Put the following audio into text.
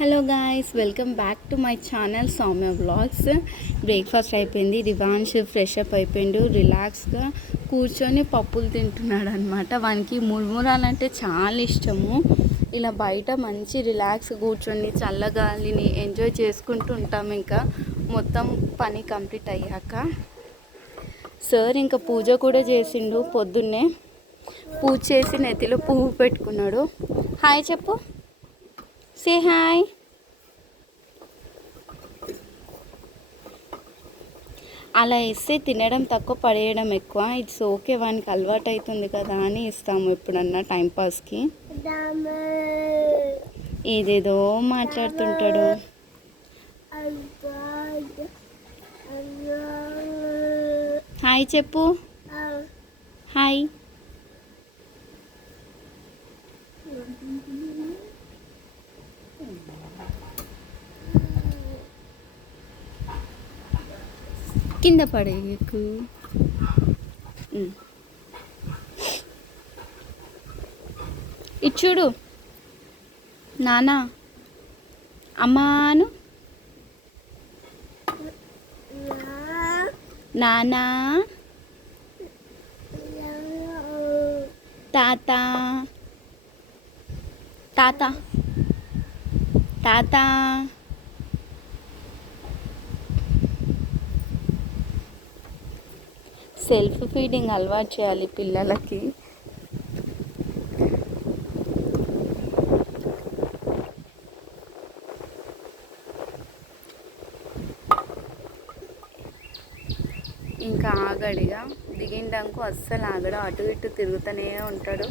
Hello guys, welcome back to my channel Soumya vlogs. Breakfast అయిపోయింది. రివాన్ష్ fresh up అయిపోయిండు. రిలాక్స్గా కూర్చొని పప్పులు తింటున్నాడు అనమాట. వానికి మురుమురాలంటే చాలా ఇష్టము. ఇలా బయట మంచి రిలాక్స్ కూర్చొని చల్లగాలిని ఎంజాయ్ చేసుకుంటూ ఉంటాం. ఇంకా మొత్తం పని కంప్లీట్ అయ్యాక సార్ ఇంకా పూజ కూడా చేసిండు. పొద్దున్నే పూజ చేసి నెత్తిలో పువ్వు పెట్టుకున్నాడు. హాయ్ చెప్పు, సే హాయ్. అలా ఇస్తే తినడం తక్కువ, పడేయడం ఎక్కువ. ఇట్స్ ఓకే, వానికి అలవాటు అవుతుంది కదా అని ఇస్తాము ఎప్పుడన్నా టైంపాస్కి. ఏదేదో మాట్లాడుతుంటాడు. హాయ్ చెప్పు, హాయ్. కింద పడేయకు. ఇచ్చుడు నానా అమ్మాను, నానా, తాత, తాత, తాత. సెల్ఫ్ ఫీడింగ్ అలవాటు చేయాలి పిల్లలకి. ఇంకా ఆగడిగా దిగిండంకు అస్సలు ఆగడు. అటు ఇటు తిరుగుతూనే ఉంటాడు.